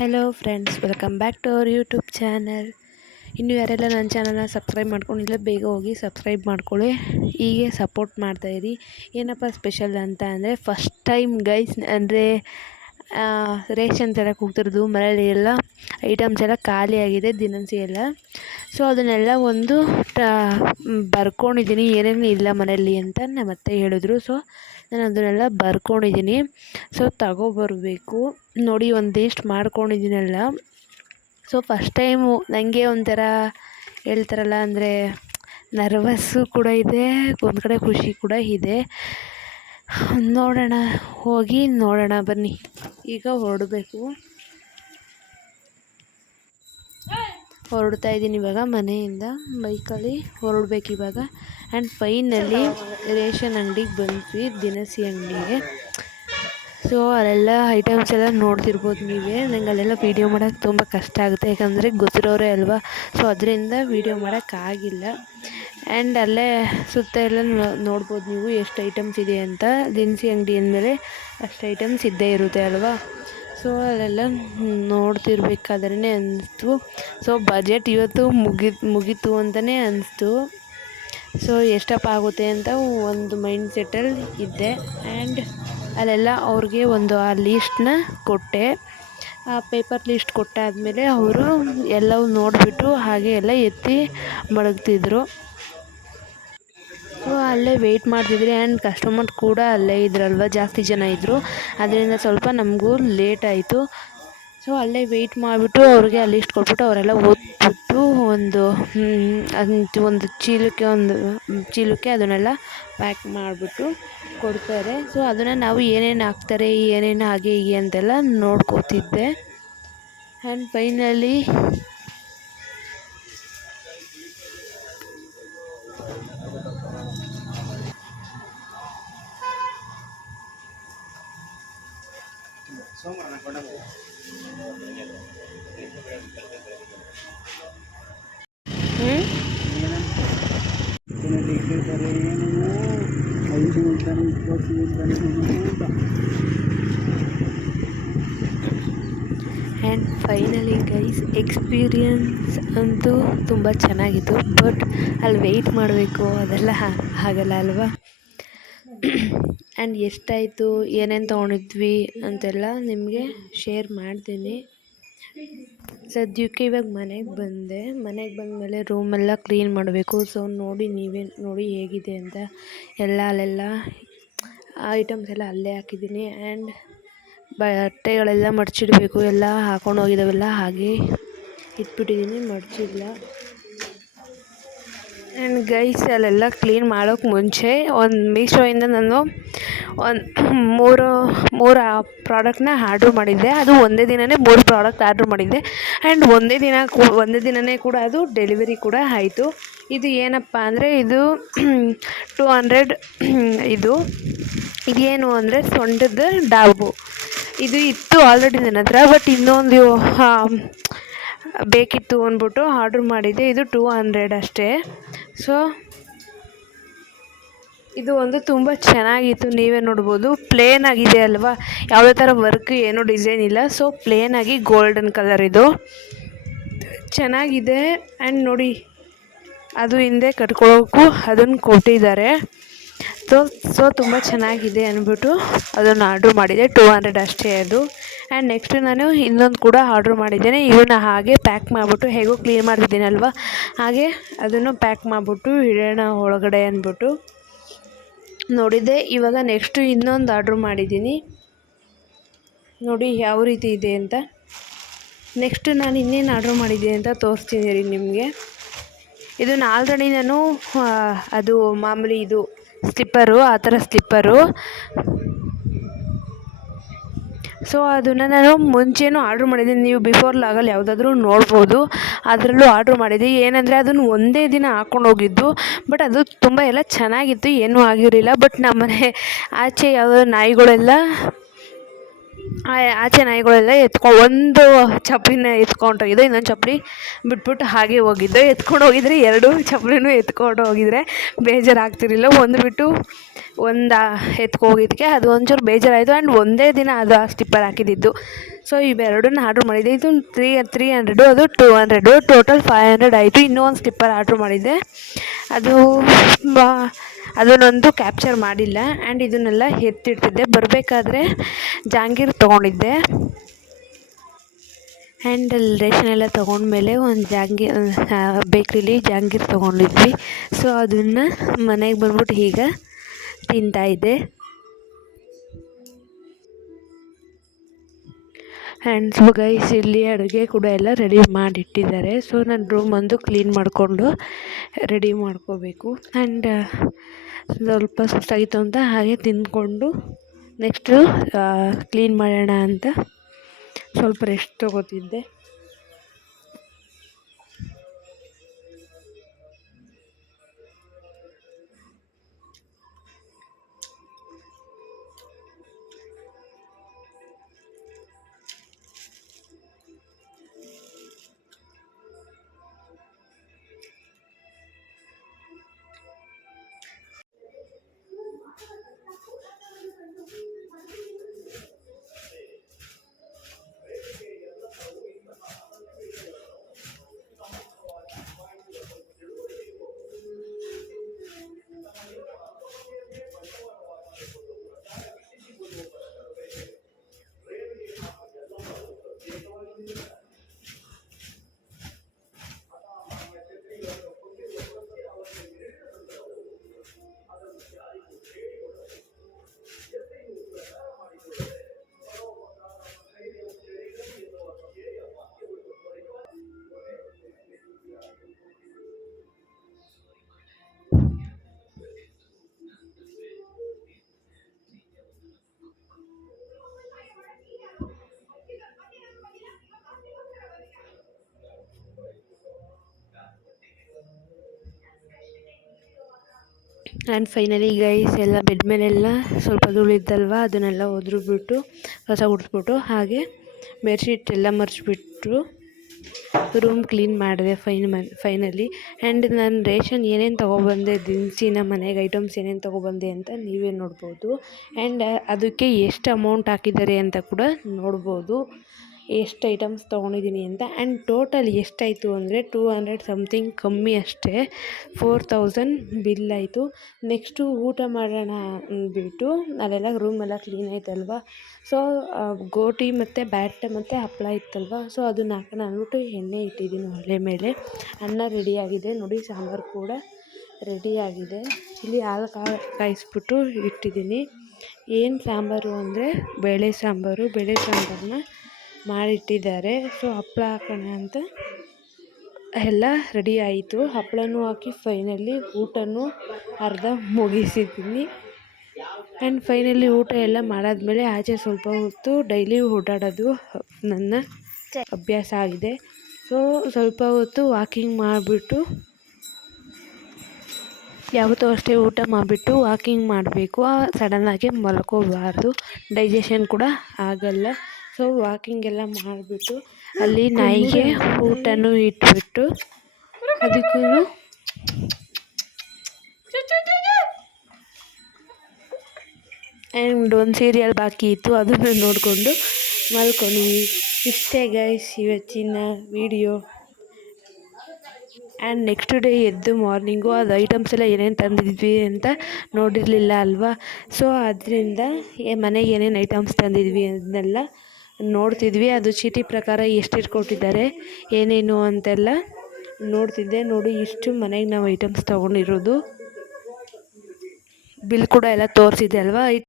Hello friends welcome back to our YouTube channel ಇನ್ನು ಯಾರೆಲ್ಲ ನನ್ನ ಚಾನಲ್ನ ಸಬ್ಸ್ಕ್ರೈಬ್ ಮಾಡ್ಕೊಂಡಿಲ್ಲ, ಬೇಗ ಹೋಗಿ ಸಬ್ಸ್ಕ್ರೈಬ್ ಮಾಡ್ಕೊಳ್ಳಿ. ಹೀಗೆ ಸಪೋರ್ಟ್ ಮಾಡ್ತಾಯಿರಿ ಏನಪ್ಪ ಸ್ಪೆಷಲ್ ಅಂತ ಅಂದರೆ ಫಸ್ಟ್ ಟೈಮ್ ಗೈಸ್ ಅಂದರೆ ರೇಷನ್ ತರಕ್ಕೆ ಹೋಗ್ತಿರೋದು, ಮನೇಲಿ ಎಲ್ಲ ಐಟಮ್ಸ್ ಎಲ್ಲ ಖಾಲಿಯಾಗಿದೆ ದಿನಸಿ ಎಲ್ಲ. ಸೊ ಅದನ್ನೆಲ್ಲ ಒಂದು ಬರ್ಕೊಂಡಿದ್ದೀನಿ. ಏನೇನು ಇಲ್ಲ ಮನೆಯಲ್ಲಿ ಅಂತ ನಮ್ಮ ಅತ್ತೆ ಹೇಳಿದ್ರು. ಸೊ ನಾನು ಅದನ್ನೆಲ್ಲ ಬರ್ಕೊಂಡಿದ್ದೀನಿ ಸೊ ತಗೊಬರಬೇಕು ನೋಡಿ ಒಂದಿಷ್ಟು ಮಾಡ್ಕೊಂಡಿದ್ದೀನಲ್ಲ. ಸೊ ಫಸ್ಟ್ ಟೈಮು ನನಗೆ ಒಂಥರ ಹೇಳ್ತಾರಲ್ಲ, ಅಂದರೆ ನರ್ವಸ್ಸು ಕೂಡ ಇದೆ ಒಂದು ಕಡೆ ಖುಷಿ ಕೂಡ ಇದೆ. ನೋಡೋಣ, ಹೋಗಿ ನೋಡೋಣ, ಬನ್ನಿ. ಈಗ ಹೊರಡಬೇಕು. ಹೊರಡ್ತಾ ಇದ್ದೀನಿ ಇವಾಗ ಮನೆಯಿಂದ, ಬೈಕಲ್ಲಿ ಹೊರಡ್ಬೇಕು ಇವಾಗ. ಆ್ಯಂಡ್ ಫೈನಲ್ಲಿ ರೇಷನ್ ಅಂಗಡಿಗೆ ಬಂದ್ವಿ, ದಿನಸಿ ಅಂಗಡಿಗೆ. ಸೊ, ಅಲ್ಲೆಲ್ಲ ಐಟಮ್ಸ್ ಎಲ್ಲ ನೋಡ್ತಿರ್ಬೋದು ನೀವೇ. ನಂಗೆ ಅಲ್ಲೆಲ್ಲ ವೀಡಿಯೋ ಮಾಡೋಕ್ಕೆ ತುಂಬ ಕಷ್ಟ ಆಗುತ್ತೆ. ಯಾಕಂದರೆ ಗೊತ್ತಿರೋರೇ ಅಲ್ವಾ? ಸೊ ಅದರಿಂದ ವೀಡಿಯೋ ಮಾಡೋಕ್ಕಾಗಿಲ್ಲ ಆ್ಯಂಡ್ ಅಲ್ಲೇ ಸುತ್ತ ಎಲ್ಲ ನೋಡ್ಬೋದು ನೀವು ಎಷ್ಟು ಐಟಮ್ಸ್ ಇದೆ ಅಂತ. ದಿನಸಿ ಅಂಗಡಿ ಅಂದಮೇಲೆ ಅಷ್ಟು ಐಟಮ್ಸ್ ಇದ್ದೇ ಇರುತ್ತೆ ಅಲ್ವಾ? ಸೊ ಅಲ್ಲೆಲ್ಲ ನೋಡ್ತಿರ್ಬೇಕಾದ್ರೆ ಅನ್ನಿಸ್ತು ಸೊ ಬಜೆಟ್ ಇವತ್ತು ಮುಗಿ, ಮುಗೀತು ಅಂತಲೇ ಅನ್ನಿಸ್ತು ಸೊ ಎಷ್ಟಪ್ಪ ಆಗುತ್ತೆ ಅಂತ ಒಂದು ಮೈಂಡ್ ಸೆಟ್ಟಲ್ಲಿ ಇದ್ದೆ. ಆ್ಯಂಡ್ ಅಲ್ಲೆಲ್ಲ ಅವ್ರಿಗೆ ಒಂದು ಆ ಲೀಸ್ಟ್ನ ಕೊಟ್ಟೆ. ಆ ಪೇಪರ್ ಲೀಸ್ಟ್ ಕೊಟ್ಟಾದಮೇಲೆ ಅವರು ಎಲ್ಲವೂ ನೋಡಿಬಿಟ್ಟು ಹಾಗೆ ಎಲ್ಲ ಎತ್ತಿ ಮಡಗ್ತಿದ್ರು. ಸೊ ಅಲ್ಲೇ ವೆಯ್ಟ್ ಮಾಡ್ತಿದ್ರಿ ಆ್ಯಂಡ್ ಕಸ್ಟಮರ್ ಕೂಡ ಅಲ್ಲೇ ಇದ್ರಲ್ವ? ಜಾಸ್ತಿ ಜನ ಇದ್ದರು ಅದರಿಂದ ಸ್ವಲ್ಪ ನಮಗೂ ಲೇಟ್ ಆಯಿತು. ಸೊ ಅಲ್ಲೇ ವೆಯ್ಟ್ ಮಾಡಿಬಿಟ್ಟು ಅವ್ರಿಗೆ ಆ ಲೀಸ್ಟ್ ಕೊಟ್ಬಿಟ್ಟು ಅವರೆಲ್ಲ ಓದ್ಬಿಟ್ಟು ಒಂದು ಒಂದು ಚೀಲಕ್ಕೆ ಒಂದು, ಚೀಲಕ್ಕೆ ಅದನ್ನೆಲ್ಲ ಪ್ಯಾಕ್ ಮಾಡಿಬಿಟ್ಟು ಕೊಡ್ತಾರೆ. ಸೊ ಅದನ್ನು ನಾವು ಏನೇನು ಹಾಕ್ತಾರೆ, ಏನೇನು ಹಾಗೆ ಹೀಗೆ ಅಂತೆಲ್ಲ ನೋಡ್ಕೋತಿದ್ದೆ. And finally and finally guys experience ಅಂತೂ ತುಂಬ ಚೆನ್ನಾಗಿತ್ತು ಬಟ್ ಅಲ್ಲಿ ವೆಯ್ಟ್ ಮಾಡಬೇಕು, ಅದೆಲ್ಲ ಆಗಲ್ಲ ಅಲ್ವಾ? ಆ್ಯಂಡ್ ಎಷ್ಟಾಯಿತು, ಏನೇನು ತೊಗೊಂಡಿದ್ವಿ ಅಂತೆಲ್ಲ ನಿಮಗೆ ಶೇರ್ ಮಾಡ್ತೀನಿ. ಸದ್ಯಕ್ಕೆ ಇವಾಗ ಮನೆಗೆ ಬಂದೆ, ಮನೆಗೆ ಬಂದಮೇಲೆ ರೂಮೆಲ್ಲ ಕ್ಲೀನ್ ಮಾಡಬೇಕು ಸೊ ನೋಡಿ ನೀವೇ, ನೋಡಿ ಹೇಗಿದೆ ಅಂತ. ಎಲ್ಲ, ಅಲ್ಲೆಲ್ಲ ಐಟಮ್ಸ್ ಎಲ್ಲ ಅಲ್ಲೇ ಹಾಕಿದ್ದೀನಿ ಆ್ಯಂಡ್ ಬಟ್ಟೆಗಳೆಲ್ಲ ಮಡಚಿಡಬೇಕು. ಎಲ್ಲ ಹಾಕೊಂಡು ಹೋಗಿದ್ದಾವೆಲ್ಲ, ಹಾಗೆ ಇಟ್ಬಿಟ್ಟಿದ್ದೀನಿ, ಮಡಚಿಲ್ಲ. ಆ್ಯಂಡ್ ಗೈಸ್ ಅಲ್ಲೆಲ್ಲ ಕ್ಲೀನ್ ಮಾಡೋಕ್ಕೆ ಮುಂಚೆ ಒಂದು ಮೀಶೋಯಿಂದ ನಾನು ಒಂದು ಮೂರು ಮೂರು ಪ್ರಾಡಕ್ಟ್ನ ಆರ್ಡ್ರ್ ಮಾಡಿದ್ದೆ. ಅದು ಒಂದೇ ದಿನವೇ ಮೂರು ಪ್ರಾಡಕ್ಟ್ ಆರ್ಡ್ರ್ ಮಾಡಿದ್ದೆ. ಆ್ಯಂಡ್ ಒಂದೇ ದಿನ ಒಂದೇ ದಿನವೇ ಕೂಡ ಅದು ಡೆಲಿವರಿ ಕೂಡ ಆಯಿತು. ಇದು ಏನಪ್ಪ ಅಂದರೆ ಇದು ಟೂ ಹಂಡ್ರೆಡ್ ಇದು ಇದೇನು ಅಂದರೆ ಸೊಂಡದ ಡಾಬು. ಇದು ಇತ್ತು ಆಲ್ರೆಡಿ ನನ್ನ ಹತ್ರ ಬಟ್ ಇನ್ನೊಂದು ಬೇಕಿತ್ತು ಅಂದ್ಬಿಟ್ಟು ಆರ್ಡ್ರ್ ಮಾಡಿದ್ದೆ. ಇದು ಟೂ ಹಂಡ್ರೆಡ್ ಅಷ್ಟೇ. ಸೊ ಇದು ಒಂದು ತುಂಬ ಚೆನ್ನಾಗಿತ್ತು. ನೀವೇ ನೋಡ್ಬೋದು ಪ್ಲೇನ್ ಆಗಿದೆ ಅಲ್ವಾ? ಯಾವುದೇ ಥರ ವರ್ಕ್ ಏನೂ ಡಿಸೈನ್ ಇಲ್ಲ. ಸೊ ಆಗಿ ಗೋಲ್ಡನ್ ಕಲರ್ ಇದು. ಚೆನ್ನಾಗಿದೆ. ಆ್ಯಂಡ್ ನೋಡಿ, ಅದು ಹಿಂದೆ ಕಟ್ಕೊಳ್ಳೋಕ್ಕೂ ಅದನ್ನು ಕೊಟ್ಟಿದ್ದಾರೆ. ಸೊ ಸೊ ತುಂಬ ಚೆನ್ನಾಗಿದೆ ಅಂದ್ಬಿಟ್ಟು ಅದನ್ನು ಆರ್ಡ್ರ್ ಮಾಡಿದೆ. ಟೂ ಹಂಡ್ರೆಡ್ ಅಷ್ಟೇ ಅದು. ಆ್ಯಂಡ್ ನೆಕ್ಸ್ಟ್ ನಾನು ಇನ್ನೊಂದು ಕೂಡ ಆರ್ಡ್ರ್ ಮಾಡಿದ್ದೇನೆ. ಇವನ್ನ ಹಾಗೆ ಪ್ಯಾಕ್ ಮಾಡಿಬಿಟ್ಟು ಹೇಗೋ ಕ್ಲೀನ್ ಮಾಡಿದ್ದೀನಲ್ವ ಹಾಗೆ ಅದನ್ನು ಪ್ಯಾಕ್ ಮಾಡಿಬಿಟ್ಟು ಇಡೋಣ ಒಳಗಡೆ ಅಂದ್ಬಿಟ್ಟು ನೋಡಿದೆ ಇವಾಗ ನೆಕ್ಸ್ಟು ಇನ್ನೊಂದು ಆರ್ಡ್ರ್ ಮಾಡಿದ್ದೀನಿ. ನೋಡಿ ಯಾವ ರೀತಿ ಇದೆ ಅಂತ. ನೆಕ್ಸ್ಟ್ ನಾನು ಇನ್ನೇನು ಆರ್ಡ್ರ್ ಮಾಡಿದ್ದೀನಿ ಅಂತ ತೋರಿಸ್ತೀನಿ ರೀ ನಿಮಗೆ. ಇದನ್ನು ಆಲ್ರೆಡಿ ನಾನು ಅದು ಮಾಮೂಲಿ ಇದು ಸ್ಲಿಪ್ಪರು, ಆ ಥರ ಸ್ಲಿಪ್ಪರು. ಸೊ ಅದನ್ನು ನಾನು ಮುಂಚೆನೂ ಆರ್ಡ್ರ್ ಮಾಡಿದ್ದೀನಿ. ನೀವು ಬಿಫೋರ್ ಲಾಗಲ್ಲಿ ಯಾವುದಾದ್ರೂ ನೋಡ್ಬೋದು. ಅದರಲ್ಲೂ ಆರ್ಡ್ರ್ ಮಾಡಿದ್ದೆ ಏನಂದರೆ ಅದನ್ನು ಒಂದೇ ದಿನ ಹಾಕ್ಕೊಂಡು ಹೋಗಿದ್ದು. ಬಟ್ ಅದು ತುಂಬ ಎಲ್ಲ ಚೆನ್ನಾಗಿತ್ತು. ಏನೂ ಆಗಿರಲಿಲ್ಲ. ಬಟ್ ನಮ್ಮನೆ ಆಚೆ ಯಾವುದೋ ನಾಯಿಗಳೆಲ್ಲ ಆಚೆ ನಾಯಿಗಳೆಲ್ಲ ಎತ್ಕೊ, ಒಂದು ಚಪ್ಪಲಿನ ಎತ್ಕೊಂಡೋಗಿದ್ದು ಇನ್ನೊಂದು ಚಪ್ಪಲಿ ಬಿಟ್ಬಿಟ್ಟು ಹಾಗೆ ಹೋಗಿದ್ದೆ. ಎತ್ಕೊಂಡು ಹೋಗಿದ್ರೆ ಎರಡು ಚಪ್ಪಲಿನೂ ಎತ್ಕೊಂಡು ಹೋಗಿದ್ರೆ ಬೇಜಾರಾಗ್ತಿರಲಿಲ್ಲ. ಒಂದು ಬಿಟ್ಟು ಒಂದು ಎತ್ಕೊ ಹೋಗಿದ್ದಕ್ಕೆ ಅದು ಒಂಚೂರು ಬೇಜಾರಾಯಿತು. ಆ್ಯಂಡ್ ಒಂದೇ ದಿನ ಅದು ಆ ಸ್ಟಿಪ್ಪರ್ ಹಾಕಿದ್ದಿದ್ದು ಸೊ, ಇವೆರಡನ್ನ ಆರ್ಡ್ರ್ ಮಾಡಿದ್ದೆ. ಇದು ತ್ರೀ ತ್ರೀ ಹಂಡ್ರೆಡು ಅದು two hundred total five hundred ಆಯಿತು. ಇನ್ನೂ ಒಂದು ಸ್ಲಿಪ್ಪರ್ ಆರ್ಡ್ರ್ ಮಾಡಿದ್ದೆ. ಅದು ಬಾ ಅದನ್ನೊಂದು ಕ್ಯಾಪ್ಚರ್ ಮಾಡಿಲ್ಲ ಆ್ಯಂಡ್ ಇದನ್ನೆಲ್ಲ ಎತ್ತಿಡ್ತಿದ್ದೆ. ಬರಬೇಕಾದ್ರೆ ಜಾಂಗೀರ್ ತೊಗೊಂಡಿದ್ದೆ. ಆ್ಯಂಡ್ ಅಲ್ಲಿ ರೇಷನ್ ಎಲ್ಲ ತೊಗೊಂಡ್ಮೇಲೆ ಒಂದು ಜಾಂಗಿ ಬೇಕ್ರಿಲಿ ಜಾಂಗೀರ್ ತೊಗೊಂಡಿದ್ವಿ. ಸೊ ಅದನ್ನು ಮನೆಗೆ ಬಂದ್ಬಿಟ್ಟು ಈಗ ತಿಂತಾಯಿದ್ದೆ ಆ್ಯಂಡ್ ಸೊ ಗೈಸ್ ಇಲ್ಲಿ ಅಡುಗೆ ಕೂಡ ಎಲ್ಲ ರೆಡಿ ಮಾಡಿಟ್ಟಿದ್ದಾರೆ. ಸೊ ನಾನು ರೂಮ್ ಒಂದು ಕ್ಲೀನ್ ಮಾಡಿಕೊಂಡು ರೆಡಿ ಮಾಡ್ಕೋಬೇಕು. ಆ್ಯಂಡ್ ಸ್ವಲ್ಪ ಸುಸ್ತಾಗಿತ್ತು ಅಂತ ಹಾಗೆ ತಿಂದ್ಕೊಂಡು ನೆಕ್ಸ್ಟು ಕ್ಲೀನ್ ಮಾಡೋಣ ಅಂತ ಸ್ವಲ್ಪ ರೆಸ್ಟ್ ತೊಗೋತಿದ್ದೆ. ಆ್ಯಂಡ್ ಫೈನಲಿ ಗೈಸ್ ಎಲ್ಲ ಬೆಡ್ ಮೇಲೆಲ್ಲ ಸ್ವಲ್ಪ ಧೂಳಿದ್ದಲ್ವ ಅದನ್ನೆಲ್ಲ ಒದ್ರುಬಿಟ್ಟು, ಕಸ ಗುಡಿಸ್ಬಿಟ್ಟು, ಹಾಗೆ ಬೆಡ್ಶೀಟ್ ಎಲ್ಲ ಮರ್ಚಿಬಿಟ್ಟು ರೂಮ್ ಕ್ಲೀನ್ ಮಾಡಿದೆ ಫೈನ್ ಫೈನಲಿ ಆ್ಯಂಡ್ ನಾನು ರೇಷನ್ ಏನೇನು ತೊಗೊಬಂದೆ, ದಿನಸಿನ ಮನೆಗೆ ಐಟಮ್ಸ್ ಏನೇನು ತೊಗೊಬಂದೆ ಅಂತ ನೀವೇ ನೋಡ್ಬೋದು. ಆ್ಯಂಡ್ ಅದಕ್ಕೆ ಎಷ್ಟು ಅಮೌಂಟ್ ಹಾಕಿದ್ದಾರೆ ಅಂತ ಕೂಡ ನೋಡ್ಬೋದು. ಎಷ್ಟು ಐಟಮ್ಸ್ ತೊಗೊಂಡಿದ್ದೀನಿ ಅಂತ. ಆ್ಯಂಡ್ ಟೋಟಲ್ ಎಷ್ಟಾಯಿತು ಅಂದರೆ ಟೂ ಹಂಡ್ರೆಡ್ ಸಮ್ಥಿಂಗ್ ಕಮ್ಮಿ ಅಷ್ಟೇ. ಫೋರ್ ತೌಸಂಡ್ ಬಿಲ್ ಆಯಿತು. ನೆಕ್ಸ್ಟು ಊಟ ಮಾಡೋಣ ಅಂದ್ಬಿಟ್ಟು ಅಲ್ಲೆಲ್ಲ ರೂಮೆಲ್ಲ ಕ್ಲೀನ್ ಆಯ್ತಲ್ವ? ಸೊ ಗೋಟಿ ಮತ್ತು ಬ್ಯಾಟ್ ಮತ್ತು ಹಪ್ಪಳ ಇತ್ತಲ್ವ? ಸೊ ಅದನ್ನ ಹಾಕೋಣ ಅಂದ್ಬಿಟ್ಟು ಎಣ್ಣೆ ಇಟ್ಟಿದ್ದೀನಿ ಒಲೆ ಮೇಲೆ. ಅನ್ನ ರೆಡಿಯಾಗಿದೆ ನೋಡಿ, ಸಾಂಬಾರು ಕೂಡ ರೆಡಿಯಾಗಿದೆ ಇಲ್ಲಿ ಹಾಲು ಕಾಯಿಸ್ಬಿಟ್ಟು ಇಟ್ಟಿದ್ದೀನಿ. ಏನು ಸಾಂಬಾರು ಅಂದರೆ, ಬೇಳೆ ಸಾಂಬಾರು. ಬೇಳೆ ಸಾಂಬಾರನ್ನ ಮಾಡಿಟ್ಟಿದ್ದಾರೆ. ಸೊ ಹಪ್ಪಳ ಹಾಕೋಣ ಅಂತ. ಎಲ್ಲ ರೆಡಿ ಆಯಿತು. ಹಪ್ಪಳನೂ ಹಾಕಿ ಫೈನಲಿ ಊಟನೂ ಅರ್ಧ ಮುಗಿಸಿದ್ದೀನಿ. ಆ್ಯಂಡ್ ಫೈನಲಿ ಊಟ ಎಲ್ಲ ಮಾಡಾದಮೇಲೆ ಆಚೆ ಸ್ವಲ್ಪ ಹೊತ್ತು ಡೈಲಿ ಓಡಾಡೋದು ನನ್ನ ಅಭ್ಯಾಸ ಆಗಿದೆ. ಸೊ ಸ್ವಲ್ಪ ಹೊತ್ತು ವಾಕಿಂಗ್ ಮಾಡಿಬಿಟ್ಟು ಯಾವತ್ತೂ ಅಷ್ಟೇ ಊಟ ಮಾಡಿಬಿಟ್ಟು ವಾಕಿಂಗ್ ಮಾಡಬೇಕು. ಸಡನ್ನಾಗಿ ಮಲ್ಕೋಬಾರ್ದು. ಡೈಜೆಷನ್ ಕೂಡ ಆಗಲ್ಲ. ಸೊ ವಾಕಿಂಗ್ ಎಲ್ಲ ಮಾಡಿಬಿಟ್ಟು ಅಲ್ಲಿ ನಾಯಿಗೆ ಊಟನೂ ಇಟ್ಬಿಟ್ಟು ಅದಕ್ಕೂ ಆ್ಯಂಡ್ ಒಂದು ಸೀರಿಯಲ್ ಬಾಕಿ ಇತ್ತು ಅದನ್ನು ನೋಡಿಕೊಂಡು ಮಲ್ಕೊಂಡ್ವಿ. ಇಷ್ಟೇ ಗೈಸ್ ಇವತ್ತಿನ ವೀಡಿಯೋ ಆ್ಯಂಡ್ ನೆಕ್ಸ್ಟ್ ಡೇ ಎದ್ದು ಮಾರ್ನಿಂಗು ಅದು ಐಟಮ್ಸ್ ಎಲ್ಲ ಏನೇನು ತಂದಿದ್ವಿ ಅಂತ ನೋಡಿರಲಿಲ್ಲ ಅಲ್ವಾ? ಸೊ ಅದರಿಂದ ಮನೆಗೆ ಏನೇನು ಐಟಮ್ಸ್ ತಂದಿದ್ವಿ ಅದನ್ನೆಲ್ಲ ನೋಡ್ತಿದ್ವಿ. ಅದು ಚೀಟಿ ಪ್ರಕಾರ ಎಷ್ಟೆಷ್ಟು ಕೊಟ್ಟಿದ್ದಾರೆ, ಏನೇನು ಅಂತೆಲ್ಲ ನೋಡ್ತಿದ್ದೆ. ನೋಡಿ, ಇಷ್ಟು ಮನೆಗೆ ನಾವು ಐಟಮ್ಸ್ ತೊಗೊಂಡಿರೋದು. ಬಿಲ್ ಕೂಡ ಎಲ್ಲ ತೋರಿಸಿದೆ ಅಲ್ವಾ?